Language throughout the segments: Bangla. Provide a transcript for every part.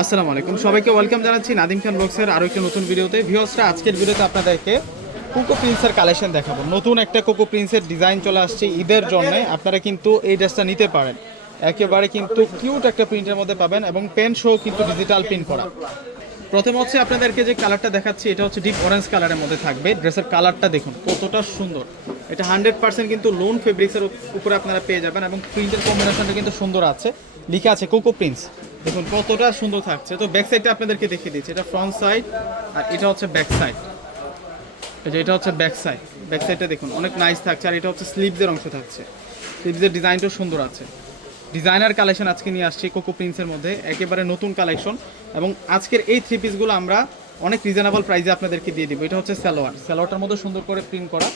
আসসালামু আলাইকুম। সবাইকে ওয়েলকাম জানাচ্ছি নাদিম খান ব্লগসের আরও একটা নতুন ভিডিওতে। ভিউসরা আজকের ভিডিওতে আপনাদেরকে কোকো প্রিন্সের কালেকশন দেখাবো। নতুন একটা কোকো প্রিন্সের ডিজাইন চলে আসছে ঈদের জন্য। আপনারা কিন্তু এই ড্রেসটা নিতে পারেন। একেবারে কিন্তু কিউট একটা প্রিন্টের মধ্যে পাবেন এবং পেন শো কিন্তু ডিজিটাল প্রিন্ট করা। প্রথম হচ্ছে আপনাদেরকে যে কালারটা দেখাচ্ছি, এটা হচ্ছে ডিপ অরেঞ্জ কালারের মধ্যে থাকবে। ড্রেসের কালারটা দেখুন, কতটা সুন্দর। এটা হান্ড্রেড পার্সেন্ট কিন্তু লোন ফেব্রিক্সের উপরে আপনারা পেয়ে যাবেন এবং প্রিন্টের কম্বিনেশনটা কিন্তু সুন্দর আছে। লিখা আছে কোকো প্রিন্স। দেখুন, কতটা সুন্দর থাকছে। তো ব্যাক সাইডটা আপনাদেরকে দেখিয়ে দিচ্ছি। এটা ফ্রন্ট সাইড আর এটা হচ্ছে ব্যাক সাইড যে এটা হচ্ছে ব্যাক সাইড ব্যাক সাইডটা দেখুন, অনেক নাইস থাকছে। আর এটা হচ্ছে স্লিভসের অংশ থাকছে। স্লিভসের ডিজাইনটাও সুন্দর আছে। ডিজাইনার কালেকশন আজকে নিয়ে আসছি কোকো প্রিন্সের মধ্যে। একেবারে নতুন কালেকশন এবং আজকের এই থ্রি পিসগুলো আমরা অনেক রিজনেবল প্রাইসে আপনাদেরকে দিয়ে দিব। এটা হচ্ছে সালোয়ার। সালোয়ারটার মধ্যে সুন্দর করে প্রিন্ট করা।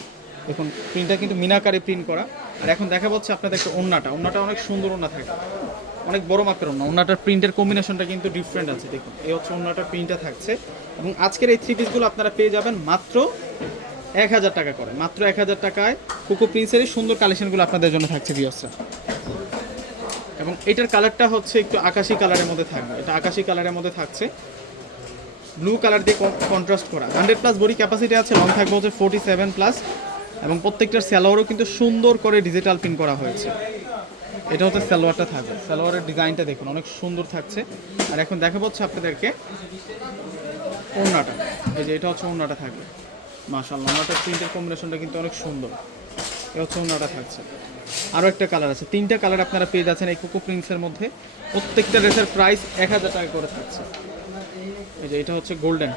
দেখুন প্রিন্টটা কিন্তু মিনাকারে প্রিন্ট করা। আর এখন দেখা যাচ্ছে আপনাদেরকে ওন্নাটা। ওন্নাটা অনেক সুন্দর ওন্না থাকে। অনেক বড় মাপের ওন্না ওন্নাটার প্রিন্টের কম্বিনেশনটা কিন্তু ডিফারেন্ট আছে, দেখুন। এই হচ্ছে ওন্নাটার প্রিন্টটা থাকছে, এবং আজকের এই থ্রি পিসগুলো আপনারা পেয়ে যাবেন মাত্র এক হাজার টাকা করে, মাত্র এক হাজার টাকায় কোকো প্রিন্সেরই সুন্দর কালেকশনগুলো আপনাদের জন্য থাকছে বিয়সরা এবং এটার কালারটা হচ্ছে একটু আকাশি কালারের মধ্যে থাকবে, এটা আকাশি কালারের মধ্যে থাকছে। ব্লু কালার দিয়ে কন্ট্রাস্ট করা। হান্ড্রেড প্লাস বডি ক্যাপাসিটি আছে লং থাকবে হচ্ছে ফোর্টি সেভেন প্লাস এবং প্রত্যেকটার স্যালোয়ারও কিন্তু সুন্দর করে ডিজিটাল প্রিন্ট করা হয়েছে। এটা হচ্ছে সালোয়ারটা থাকবে। সালোয়ারের ডিজাইনটা দেখুন, অনেক সুন্দর থাকছে। আর এখন দেখা হচ্ছে আপনাদেরকে ওড়নাটা। এই যে এটা হচ্ছে ওড়নাটা থাকবে। মাশাআল্লাহ, ওড়নাটার প্রিন্টের কম্বিনেশনটা কিন্তু অনেক সুন্দর। এ হচ্ছে ওড়নাটা থাকছে। আরও একটা কালার আছে। তিনটা কালার আপনারা পেয়ে যাচ্ছেন এই কোকো প্রিন্টসের মধ্যে। প্রত্যেকটা ড্রেসের প্রাইস এক হাজার টাকা করে থাকছে। এই যে এটা হচ্ছে গোল্ডেন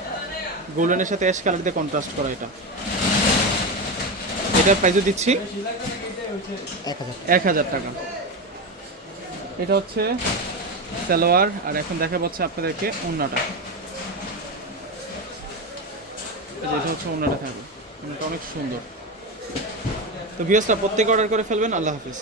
গোল্ডেনের সাথে অ্যাশ কালার দিয়ে কন্ট্রাস্ট করা এটা। এটার প্রাইসও দিচ্ছি। এক হাজার। টাকা। এটা হচ্ছে সালোয়ার আর এখন দেখা পাচ্ছে আপনাদেরকে ওন্নাটা। এই এটা হচ্ছে ওন্নাটা থাকবে। ওন্নাটা অনেক সুন্দর। তো ভিউসটা প্রত্যেকে অর্ডার করে ফেলবেন। আল্লাহ হাফিজ।